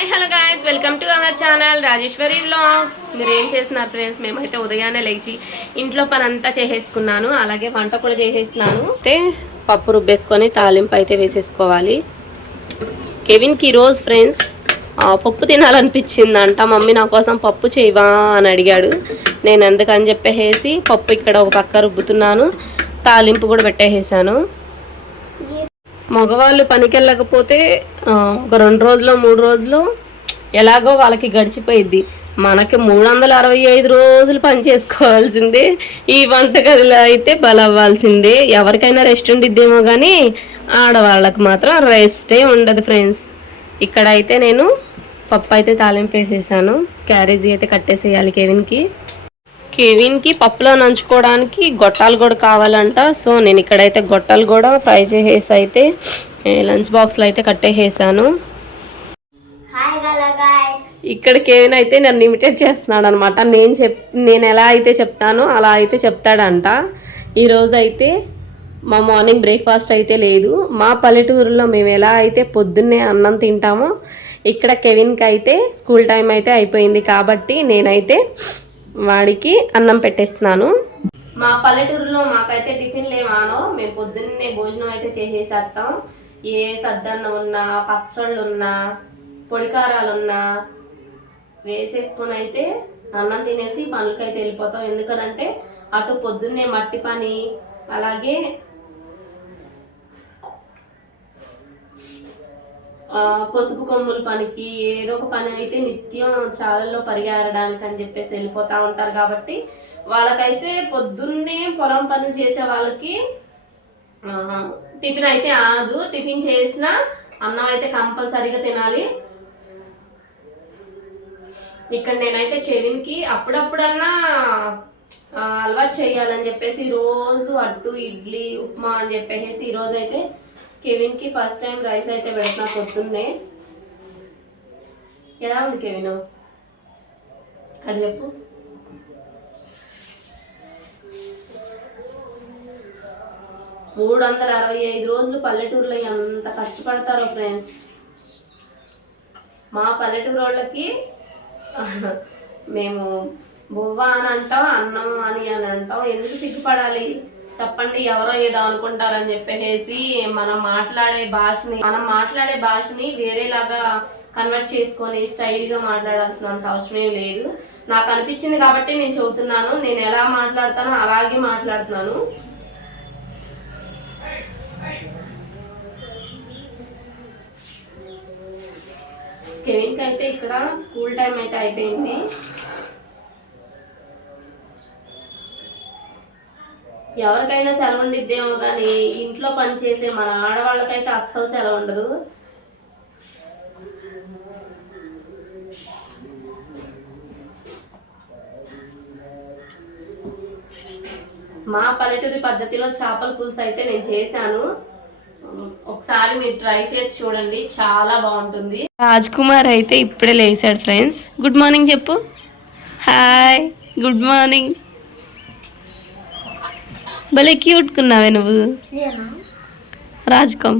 Hi hello guys, welcome to our channel Rajeshwari vlogs. మీరు ఏం చేస్తున్నారు ఫ్రెండ్స్? మేమైతే ఉదయాన్నే లేచి ఇంట్లో పని అంతా చేసేసుకున్నాను, అలాగే వంట కూడా చేసేస్తున్నాను. అయితే పప్పు రుబ్బేసుకొని తాలింపు అయితే వేసేసుకోవాలి. కెవిన్కి ఈరోజు ఫ్రెండ్స్ పప్పు తినాలనిపించిందంట. మమ్మీ నా కోసం పప్పు చేయవా అని అడిగాడు. నేను ఎందుకని చెప్పేసి పప్పు ఇక్కడ ఒక పక్క రుబ్బుతున్నాను, తాలింపు కూడా పెట్టేసాను. మగవాళ్ళు పనికి వెళ్ళకపోతే ఒక 2 రోజులు 3 రోజులు ఎలాగో వాళ్ళకి గడిచిపోయిద్ది. మనకి 365 రోజులు పని చేసుకోవాల్సిందే. ఈ వంటగదిలో అయితే బలవ్వాల్సిందే. ఎవరికైనా రెస్ట్ ఉండిద్దేమో కానీ ఆడవాళ్ళకి మాత్రం రెస్టే ఉండదు ఫ్రెండ్స్. ఇక్కడ అయితే నేను పప్పు అయితే తాలింపు వేసేసాను. క్యారేజీ అయితే కట్టేసేయాలి కెవిన్కి పప్పులో నంచుకోవడానికి గొట్టాలు కూడా కావాలంట. సో నేను ఇక్కడైతే గొట్టాలు కూడా ఫ్రై చేసేసి అయితే లంచ్ బాక్స్లో అయితే కట్టేసాను. ఇక్కడ కెవిన్ అయితే నన్ను ఇమిటేట్ చేస్తున్నాడు అనమాట. నేను ఎలా అయితే చెప్తానో అలా అయితే చెప్తాడంట. ఈరోజు అయితే మా మార్నింగ్ బ్రేక్ఫాస్ట్ అయితే లేదు. మా పల్లెటూరులో మేము ఎలా అయితే పొద్దున్నే అన్నం తింటామో ఇక్కడ కెవిన్కి అయితే స్కూల్ టైం అయితే అయిపోయింది కాబట్టి నేనైతే వాడికి అన్నం పెట్టేస్తున్నాను. మా పల్లెటూరులో మాకైతే టిఫిన్ లేవానో మేము పొద్దున్నే భోజనం అయితే చేసేసేస్తాం. ఏ సద్దన్నం ఉన్నా, పచ్చళ్ళు ఉన్నా, పొడికారాలు ఉన్నా వేసేసుకొని అయితే అన్నం తినేసి పనులకైతే వెళ్ళిపోతాం. ఎందుకనంటే అటు పొద్దున్నే మట్టి పని, అలాగే పసుపు కొమ్ముల పనికి ఏదో ఒక పని అయితే నిత్యం చాలల్లో పరిగెరడానికి అని చెప్పేసి వెళ్ళిపోతూ ఉంటారు. కాబట్టి వాళ్ళకైతే పొద్దున్నే పొలం పనులు చేసే వాళ్ళకి టిఫిన్ అయితే ఆనదు. టిఫిన్ చేసిన అన్నం అయితే కంపల్సరీగా తినాలి. ఇక్కడ నేనైతే కెవిన్కి అప్పుడప్పుడన్నా అలవాటు చేయాలని చెప్పేసి రోజు అట్టు ఇడ్లీ ఉప్మా అని చెప్పేసి ఈరోజు అయితే కెవిన్కి ఫస్ట్ టైం రైస్ అయితే పెడుతున్నా పొద్దున్నే. ఎలా ఉంది కెవిన్? అక్కడ చెప్పు. $365 రోజులు పల్లెటూరులో ఎంత కష్టపడతారో ఫ్రెండ్స్. మా పల్లెటూరు వాళ్ళకి మేము బువ్వ అని అంటాం, అన్నం అని అంటాం. ఎందుకు సిగ్గుపడాలి చెప్పండి? ఎవరో ఏదో అనుకుంటారని చెప్పేసి మనం మాట్లాడే భాషని వేరేలాగా కన్వర్ట్ చేసుకొని స్టైల్గా మాట్లాడాల్సినంత అవసరం లేదు. నాకు అనిపించింది కాబట్టి నేను చెబుతున్నాను. నేను ఎలా మాట్లాడతానో అలాగే మాట్లాడుతున్నాను. కెవిన్కి అయితే ఇక్కడ స్కూల్ టైం అయితే అయిపోయింది. ఎవరికైనా సెలవు ఉండిద్దేమో కానీ ఇంట్లో పనిచేసే మన ఆడవాళ్ళకైతే అస్సలు సెలవు ఉండదు. మా పల్లెటూరి పద్ధతిలో చేపల పులుసు అయితే నేను చేశాను. ఒకసారి మీరు ట్రై చేసి చూడండి, చాలా బాగుంటుంది. రాజ్ కుమార్ అయితే ఇప్పుడే లేచాడు ఫ్రెండ్స్. గుడ్ మార్నింగ్ చెప్పు. Hi, good morning. భలే క్యూట్కున్నావే నువ్వు రాజ్కమ్.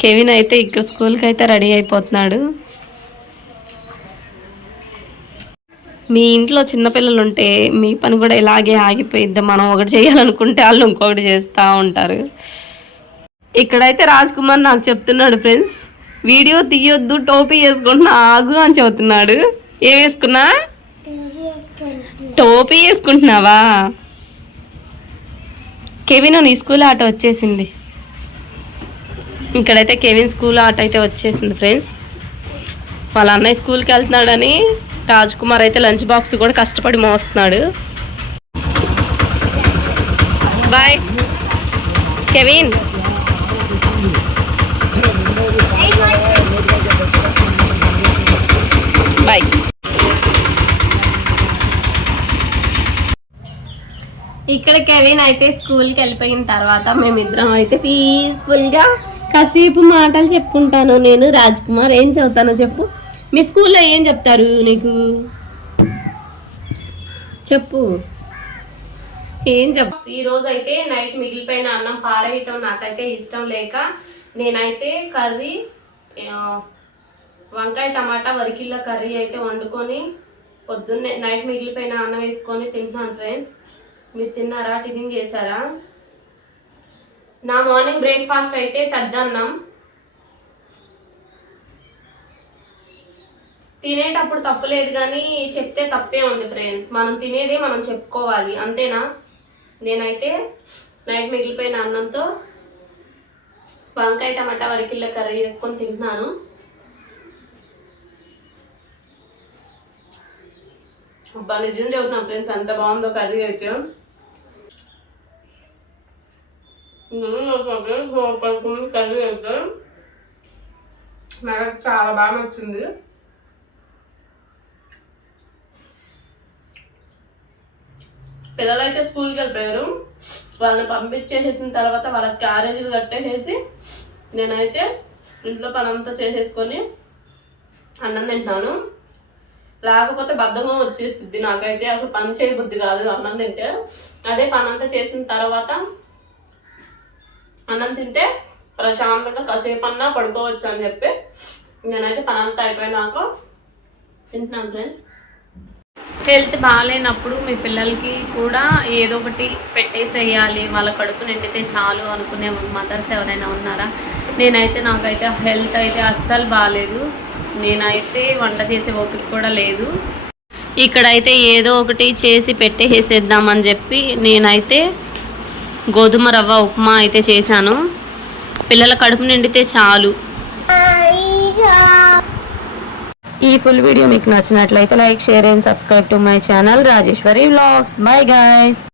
కెవిన్ అయితే ఇక్కడ స్కూల్కి అయితే రెడీ అయిపోతున్నాడు. మీ ఇంట్లో చిన్నపిల్లలు ఉంటే మీ పని కూడా ఇలాగే ఆగిపోయిద్ది. మనం ఒకటి చేయాలనుకుంటే వాళ్ళు ఇంకొకటి చేస్తూ ఉంటారు. ఇక్కడైతే రాజ్ కుమార్ నాకు చెప్తున్నాడు ఫ్రెండ్స్, వీడియో తీయొద్దు, టోపీ వేసుకుంటున్నా ఆగు అని చెబుతున్నాడు. ఏం వేసుకున్నా? టోపీ వేసుకుంటున్నావా? కెవిన్ నీ స్కూల్ ఆట వచ్చేసింది. ఇక్కడైతే కెవిన్ స్కూల్ ఆట అయితే వచ్చేసింది ఫ్రెండ్స్. వాళ్ళ అన్నయ్య స్కూల్కి వెళ్తున్నాడని రాజ్ కుమార్ అయితే లంచ్ బాక్స్ కూడా కష్టపడి మోస్తున్నాడు. బాయ్ కెవిన్. బాయ్. ఇక్కడ కెవిన్ అయితే స్కూల్కి వెళ్ళిపోయిన తర్వాత మేమిద్దరం అయితే పీస్ఫుల్గా కాసేపు మాటలు చెప్పుకుంటాను. నేను రాజ్ కుమార్ ఏం చదువుతానో చెప్పు. మీ స్కూల్లో ఏం చెప్తారు నీకు? చెప్పు. ఏం చెప్పు. ఈరోజు అయితే నైట్ మిగిలిపోయిన అన్నం పారేయటం నాకైతే ఇష్టం లేక నేనైతే కర్రీ వంకాయ టమాటా వరికిల్ల కర్రీ అయితే వండుకొని పొద్దున్నే నైట్ మిగిలిపోయిన అన్నం వేసుకొని తింటున్నాను ఫ్రెండ్స్. మీరు తిన్నారా? టిఫిన్ చేశారా? నా మార్నింగ్ బ్రేక్ఫాస్ట్ అయితే సద్దన్నం. తినేటప్పుడు తప్పులేదు కానీ చెప్తే తప్పే ఉంది ఫ్రెండ్స్. మనం తినేది మనం చెప్పుకోవాలి, అంతేనా? నేనైతే నైట్ మిగిలిపోయిన అన్నంతో వంకాయ టమాటా వరికిల్ల కర్రీ చేసుకొని తింటున్నాను. అబ్బా నిజం చెబుతాం ఫ్రెండ్స్, ఎంత బాగుందో కర్రీ అయితే. కర్రీ అయితే నాకు చాలా బాగా నచ్చింది. పిల్లలైతే స్కూల్కి వెళ్ళిపోయారు. వాళ్ళని పంపించేసేసిన తర్వాత వాళ్ళకి క్యారేజీలు కట్టేసేసి నేనైతే ఇంట్లో పనంతా చేసేసుకొని అన్నం తింటున్నాను. లేకపోతే బద్ధకం వచ్చేస్తుంది నాకైతే, అసలు పని చేయబుద్ధి కాదు అన్నం తింటే. అదే పని అంతా చేసిన తర్వాత అన్నం తింటే ప్రశాంతంగా కాసేపు అన్నా పడుకోవచ్చు అని చెప్పి నేనైతే పని అంతా అయిపోయినాక తింటున్నాను ఫ్రెండ్స్. హెల్త్ బాగాలేనప్పుడు మీ పిల్లలకి కూడా ఏదో ఒకటి పెట్టేసేయాలి, వాళ్ళ కడుపు నిండితే చాలు అనుకునే మదర్స్ ఎవరైనా ఉన్నారా? నాకైతే హెల్త్ అయితే అస్సలు బాగాలేదు. నేనైతే వంట చేసే ఓపిక కూడా లేదు. ఇక్కడైతే ఏదో ఒకటి చేసి పెట్టేసేద్దామని చెప్పి నేనైతే గోధుమ రవ్వ ఉప్మా అయితే చేశాను. పిల్లల కడుపు నిండితే చాలు. ఈ ఫుల్ వీడియో మీకు నచ్చినట్లయితే like, share and subscribe to my channel Rajeshwari vlogs. Bye guys.